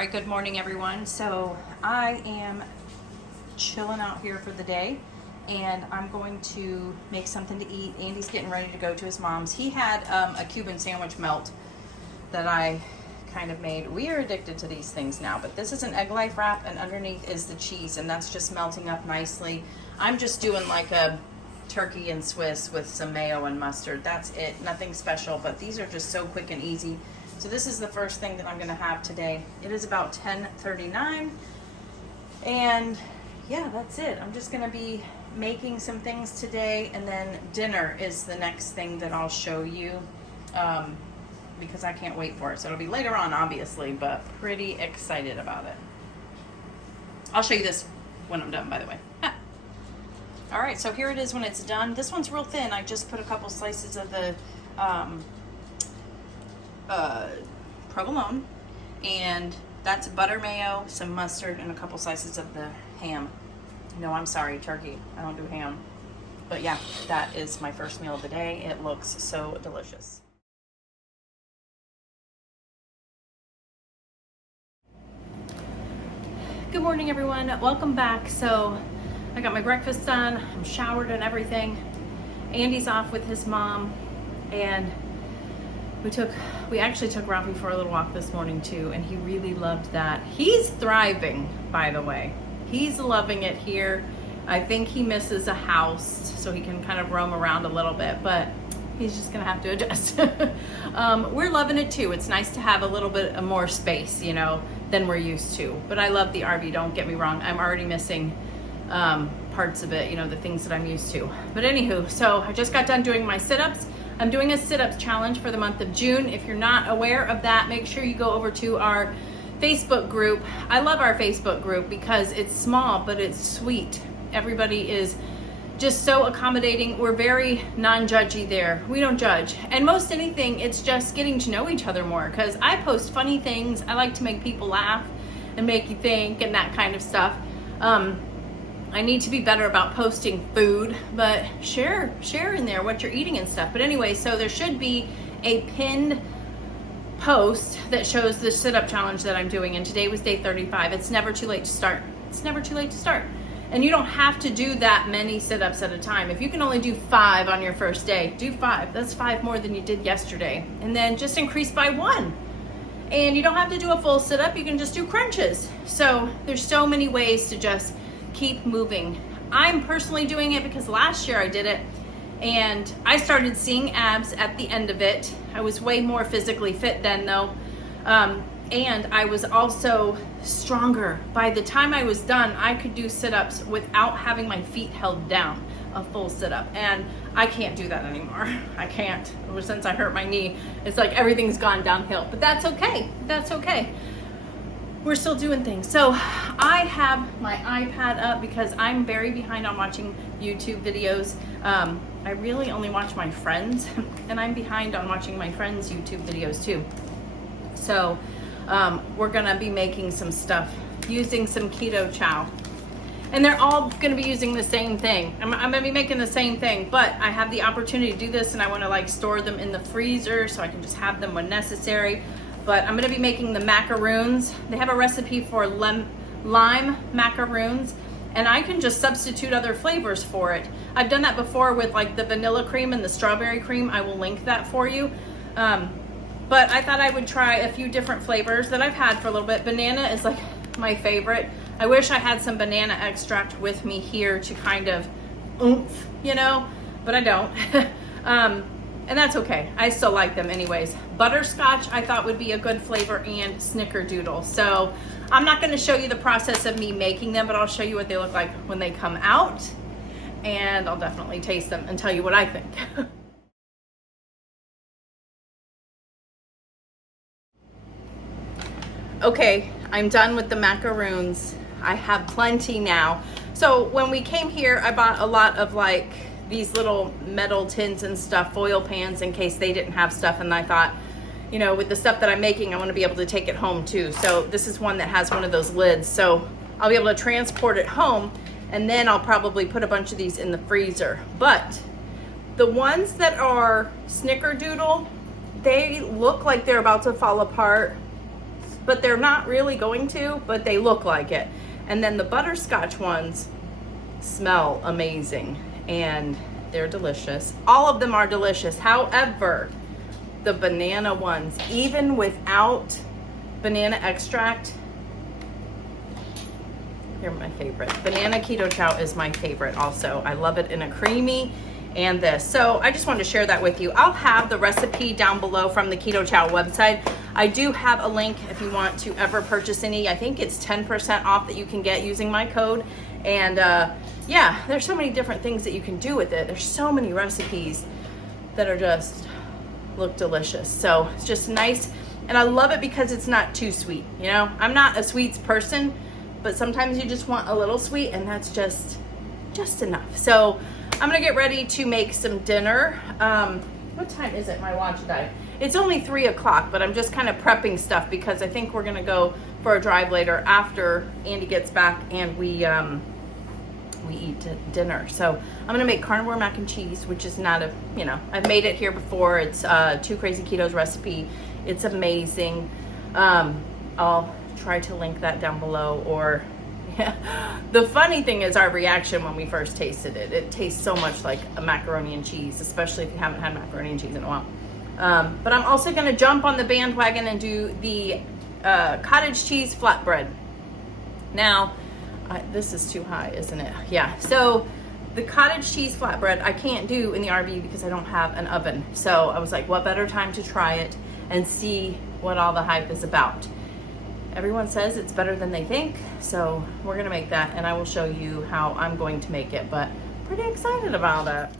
right, good morning everyone. So I am chilling out here for the day and I'm going to make something to eat. Andy's getting ready to go to his mom's. He had a Cuban sandwich melt that I kind of made. We are addicted to these things now, but this is an egg life wrap and underneath is the cheese and that's just melting up nicely. I'm just doing like a turkey and Swiss with some mayo and mustard. That's it, nothing special, but these are just so quick and easy. So this is the first thing that I'm gonna have today. It is about 10:39 and yeah, that's it. I'm just gonna be making some things today and then dinner is the next thing that I'll show you because I can't wait for it. So it'll be later on obviously, but pretty excited about it. I'll show you this when I'm done, by the way. All right, so here it is when it's done. This one's real thin. I just put a couple slices of the provolone, and that's butter mayo, some mustard, and a couple slices of the ham. No, I'm sorry, turkey. I don't do ham. But yeah, that is my first meal of the day. It looks so delicious. Good morning, everyone. Welcome back. So I got my breakfast done. I'm showered and everything. Andy's off with his mom, and we actually took Ralphie for a little walk this morning too, and he really loved that. He's thriving, by the way. He's loving it here. I think he misses a house, so he can kind of roam around a little bit, but he's just gonna have to adjust. We're loving it too. It's nice to have a little bit more space, you know, than we're used to. But I love the RV, don't get me wrong. I'm already missing parts of it, you know, the things that I'm used to. But anywho, so I just got done doing my sit-ups. I'm doing a sit-ups challenge for the month of June. If you're not aware of that, make sure you go over to our Facebook group. I love our Facebook group because it's small, but it's sweet. Everybody is just so accommodating. We're very non-judgy there. We don't judge. And most anything, it's just getting to know each other more, because I post funny things. I like to make people laugh and make you think and that kind of stuff. I need to be better about posting food, but share in there what you're eating and stuff. But anyway, so there should be a pinned post that shows the sit-up challenge that I'm doing, and today was day 35. It's never too late to start. It's never too late to start. And you don't have to do that many sit-ups at a time. If you can only do 5 on your first day, do 5. That's 5 more than you did yesterday. And then just increase by 1. And you don't have to do a full sit-up, you can just do crunches. So there's so many ways to just keep moving. I'm personally doing it because last year I did it and I started seeing abs at the end of it. I was way more physically fit then though. And I was also stronger. By the time I was done, I could do sit-ups without having my feet held down, a full sit-up. And I can't do that anymore. I can't. Ever since I hurt my knee, it's like everything's gone downhill. But that's okay. That's okay. We're still doing things. So I have my iPad up because I'm very behind on watching YouTube videos. I really only watch my friends, and I'm behind on watching my friends' YouTube videos too. So we're gonna be making some stuff using some keto chow. And they're all gonna be using the same thing. I'm gonna be making the same thing, but I have the opportunity to do this and I wanna like store them in the freezer so I can just have them when necessary. But I'm gonna be making the macaroons. They have a recipe for lime macaroons, and I can just substitute other flavors for it. I've done that before with like the vanilla cream and the strawberry cream. I will link that for you. But I thought I would try a few different flavors that I've had for a little bit. Banana is like my favorite. I wish I had some banana extract with me here to kind of oomph, you know, but I don't. And that's okay. I still like them anyways. Butterscotch I thought would be a good flavor, and snickerdoodle. So I'm not gonna show you the process of me making them, but I'll show you what they look like when they come out. And I'll definitely taste them and tell you what I think. Okay, I'm done with the macaroons. I have plenty now. So when we came here, I bought a lot of like these little metal tins and stuff, foil pans in case they didn't have stuff. And I thought, you know, with the stuff that I'm making, I want to be able to take it home too. So this is one that has one of those lids. So I'll be able to transport it home, and then I'll probably put a bunch of these in the freezer. But the ones that are snickerdoodle, they look like they're about to fall apart, but they're not really going to, but they look like it. And then the butterscotch ones smell amazing and they're delicious. All of them are delicious. However, the banana ones, even without banana extract, they're my favorite. Banana keto chow is my favorite also. I love it in a creamy and this. So I just wanted to share that with you. I'll have the recipe down below from the Keto Chow website. I do have a link if you want to ever purchase any. I think it's 10% off that you can get using my code. And yeah, there's so many different things that you can do with it. There's so many recipes that are just look delicious. So it's just nice. And I love it because it's not too sweet. You know, I'm not a sweets person, but sometimes you just want a little sweet and that's just enough. So I'm gonna get ready to make some dinner. What time is it? My watch died. It's only 3 o'clock, but I'm just kind of prepping stuff because I think we're gonna go for a drive later after Andy gets back and we eat dinner. So I'm gonna make carnivore mac and cheese, which is not a, you know, I've made it here before. It's Two Crazy Ketos recipe. It's amazing. I'll try to link that down below. Or the funny thing is our reaction when we first tasted it. It tastes so much like a macaroni and cheese, especially if you haven't had macaroni and cheese in a while. But I'm also gonna jump on the bandwagon and do the cottage cheese flatbread. Now, this is too high, isn't it? Yeah, so the cottage cheese flatbread I can't do in the RV because I don't have an oven. So I was like, what better time to try it and see what all the hype is about. Everyone says it's better than they think, so we're gonna make that and I will show you how I'm going to make it, but pretty excited about it.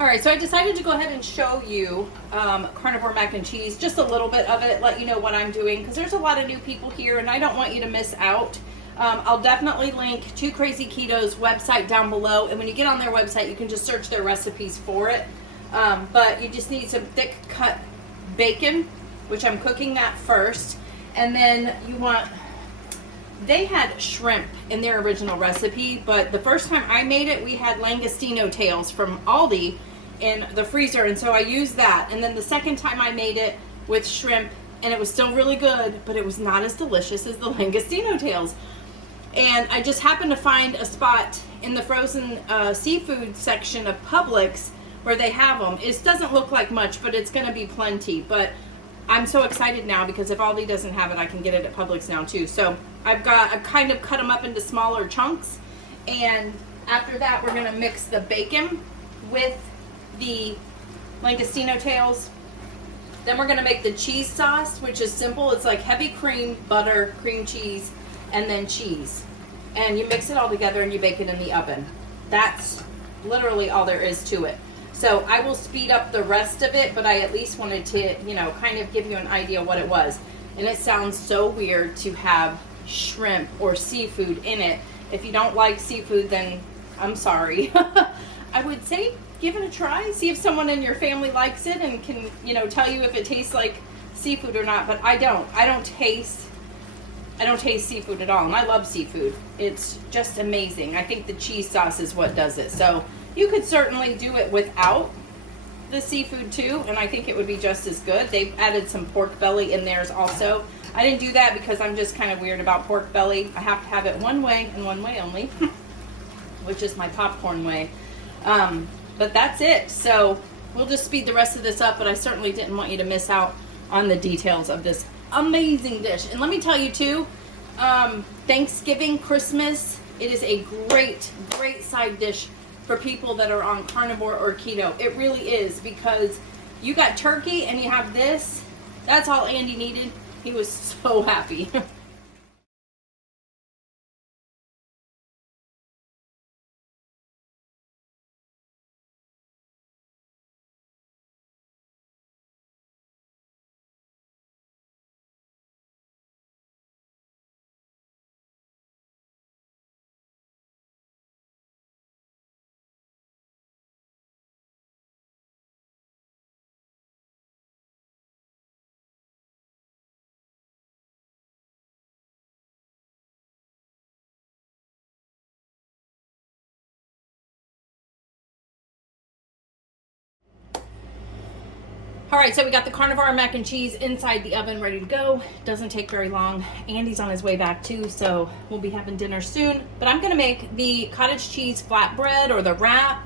All right, so I decided to go ahead and show you carnivore mac and cheese, just a little bit of it, let you know what I'm doing, because there's a lot of new people here and I don't want you to miss out. I'll definitely link Two Crazy Keto's website down below, and when you get on their website, you can just search their recipes for it. But you just need some thick cut bacon, which I'm cooking that first, and then you want, they had shrimp in their original recipe, but the first time I made it, we had langostino tails from Aldi in the freezer, and so I used that. And then the second time I made it with shrimp, and it was still really good, but it was not as delicious as the langostino tails. And I just happened to find a spot in the frozen seafood section of Publix where they have them. It doesn't look like much, but it's going to be plenty. But I'm so excited now because if Aldi doesn't have it, I can get it at Publix now too. So I've kind of cut them up into smaller chunks, and after that we're going to mix the bacon with the langostino tails. Then we're going to make the cheese sauce, which is simple. It's like heavy cream, butter, cream cheese, and then cheese. And you mix it all together and you bake it in the oven. That's literally all there is to it. So I will speed up the rest of it, but I at least wanted to, you know, kind of give you an idea what it was. And it sounds so weird to have shrimp or seafood in it. If you don't like seafood, then I'm sorry. I would say give it a try. See if someone in your family likes it and can, you know, tell you if it tastes like seafood or not. But I don't taste seafood at all, and I love seafood. It's just amazing. I think the cheese sauce is what does it. So you could certainly do it without the seafood too, and I think it would be just as good. They've added some pork belly in theirs also. I didn't do that because I'm just kind of weird about pork belly. I have to have it one way and one way only, which is my popcorn way. But that's it. So we'll just speed the rest of this up, but I certainly didn't want you to miss out on the details of this amazing dish. And let me tell you too, Thanksgiving, Christmas, it is a great side dish for people that are on carnivore or keto. It really is, because you got turkey and you have this. That's all Andy needed. He was so happy. All right, so we got the Carnivore mac and cheese inside the oven ready to go. Doesn't take very long. Andy's on his way back too, so we'll be having dinner soon. But I'm gonna make the cottage cheese flatbread, or the wrap.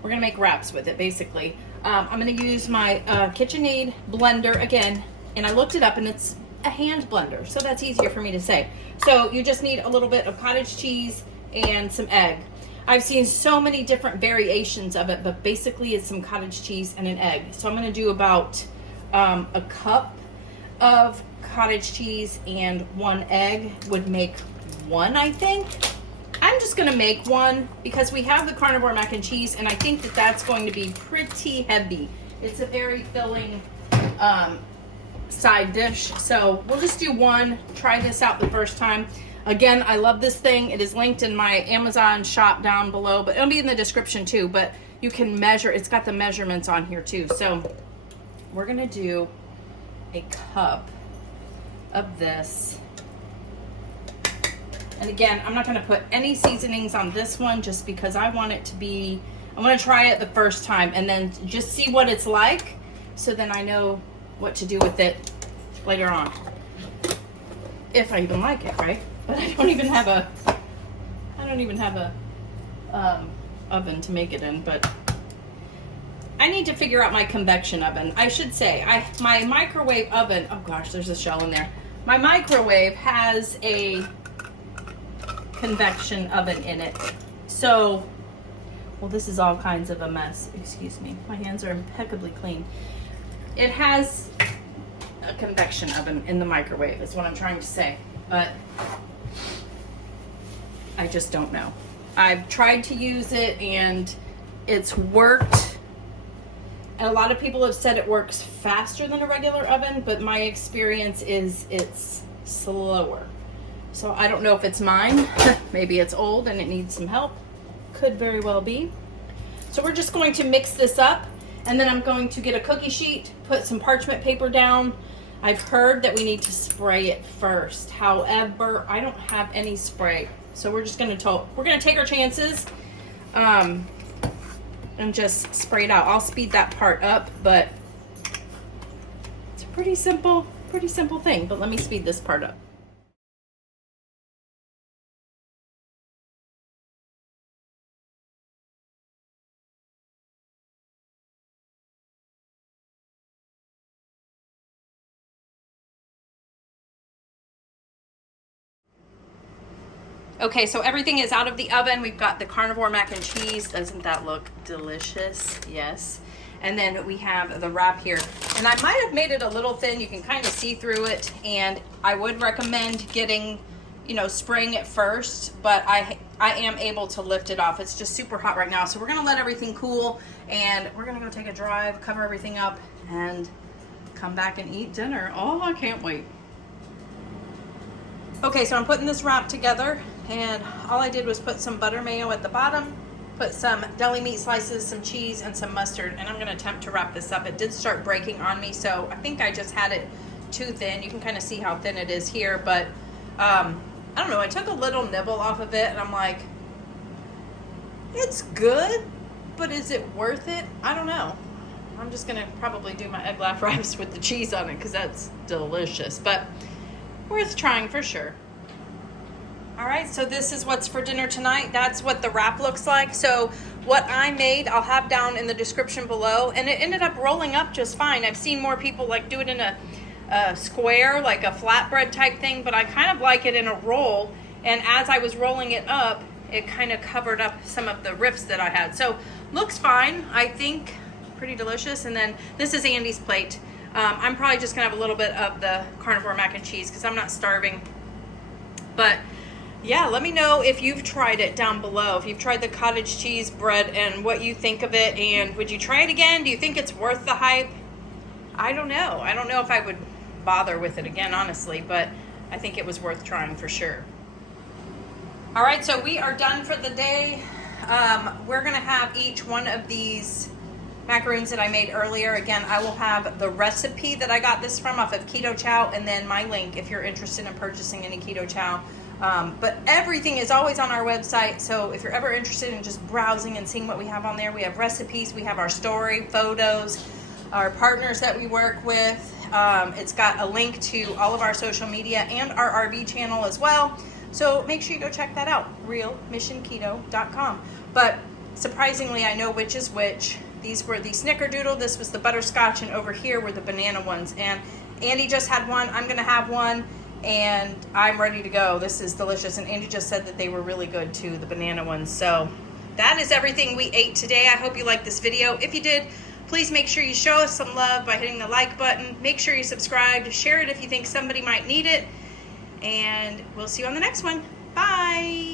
We're gonna make wraps with it, basically. I'm gonna use my KitchenAid blender again, and I looked it up and it's a hand blender, so that's easier for me to say. So you just need a little bit of cottage cheese and some egg. I've seen so many different variations of it, but basically it's some cottage cheese and an egg. So I'm gonna do about a cup of cottage cheese and 1 egg would make 1, I think. I'm just gonna make 1 because we have the Carnivore mac and cheese, and I think that that's going to be pretty heavy. It's a very filling side dish. So we'll just do 1, try this out the first time. Again, I love this thing. It is linked in my Amazon shop down below, but it'll be in the description too, but you can measure, it's got the measurements on here too. So we're gonna do a cup of this. And again, I'm not gonna put any seasonings on this one just because I want it to be, I wanna try it the first time and then just see what it's like, so then I know what to do with it later on. If I even like it, right? But I don't even have a oven to make it in, but I need to figure out my convection oven. I should say, my microwave oven, oh gosh, there's a shell in there. My microwave has a convection oven in it. So, well, this is all kinds of a mess. Excuse me. My hands are impeccably clean. It has a convection oven in the microwave is what I'm trying to say, but I just don't know. I've tried to use it and it's worked, and a lot of people have said it works faster than a regular oven, but my experience is it's slower. So I don't know if it's mine. Maybe it's old and it needs some help. Could very well be. So we're just going to mix this up, and then I'm going to get a cookie sheet, put some parchment paper down. I've heard that we need to spray it first. However, I don't have any spray. So we're just gonna take our chances and just spray it out. I'll speed that part up, but it's a pretty simple thing. But let me speed this part up. Okay, so everything is out of the oven. We've got the Carnivore mac and cheese. Doesn't that look delicious? Yes. And then we have the wrap here. And I might have made it a little thin. You can kind of see through it. And I would recommend getting, spraying it first. But I am able to lift it off. It's just super hot right now. So we're going to let everything cool. And we're going to go take a drive, cover everything up, and come back and eat dinner. Oh, I can't wait. Okay, so I'm putting this wrap together, and all I did was put some butter mayo at the bottom, put some deli meat slices, some cheese, and some mustard, and I'm gonna attempt to wrap this up. It did start breaking on me, so I think I just had it too thin. You can kind of see how thin it is here, but I don't know, I took a little nibble off of it, and I'm like, it's good, but is it worth it? I don't know. I'm just gonna probably do my egg laugh wraps with the cheese on it, because that's delicious, but worth trying for sure. All right, so this is what's for dinner tonight. That's what the wrap looks like. So what I made, I'll have down in the description below, and it ended up rolling up just fine. I've seen more people do it in a square, like a flatbread type thing, but I kind of like it in a roll. And as I was rolling it up, it kind of covered up some of the rifts that I had. So looks fine, I think, pretty delicious. And then this is Andy's plate. I'm probably just gonna have a little bit of the Carnivore mac and cheese because I'm not starving. But yeah, let me know if you've tried it down below. If you've tried the cottage cheese bread and what you think of it, and would you try it again? Do you think it's worth the hype? I don't know. I don't know if I would bother with it again, honestly, but I think it was worth trying for sure. All right, so we are done for the day. We're gonna have each one of these macaroons that I made earlier. Again, I will have the recipe that I got this from off of Keto Chow, and then my link if you're interested in purchasing any Keto Chow. But everything is always on our website, so if you're ever interested in just browsing and seeing what we have on there, we have recipes, we have our story, photos, our partners that we work with. It's got a link to all of our social media and our RV channel as well. So make sure you go check that out, realmissionketo.com. But surprisingly, I know which is which. These were the snickerdoodle, this was the butterscotch, and over here were the banana ones. And Andy just had one, I'm gonna have one, and I'm ready to go. This is delicious, and Andy just said that they were really good too, the banana ones. So that is everything we ate today. I hope you liked this video. If you did, please make sure you show us some love by hitting the like button. Make sure you subscribe, share it if you think somebody might need it, and we'll see you on the next one. Bye.